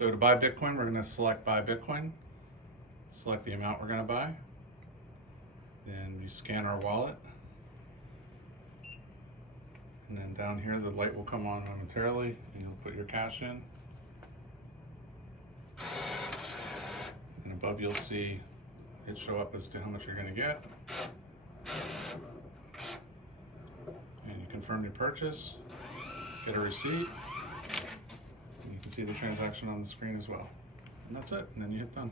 So to buy Bitcoin, we're going to select buy Bitcoin, select the amount we're going to buy, then we scan our wallet, and then down here the light will come on momentarily and you'll put your cash in, and above you'll see it show up as to how much you're going to get, and you confirm your purchase, get a receipt. You can see the transaction on the screen as well. And that's it, and then you hit done.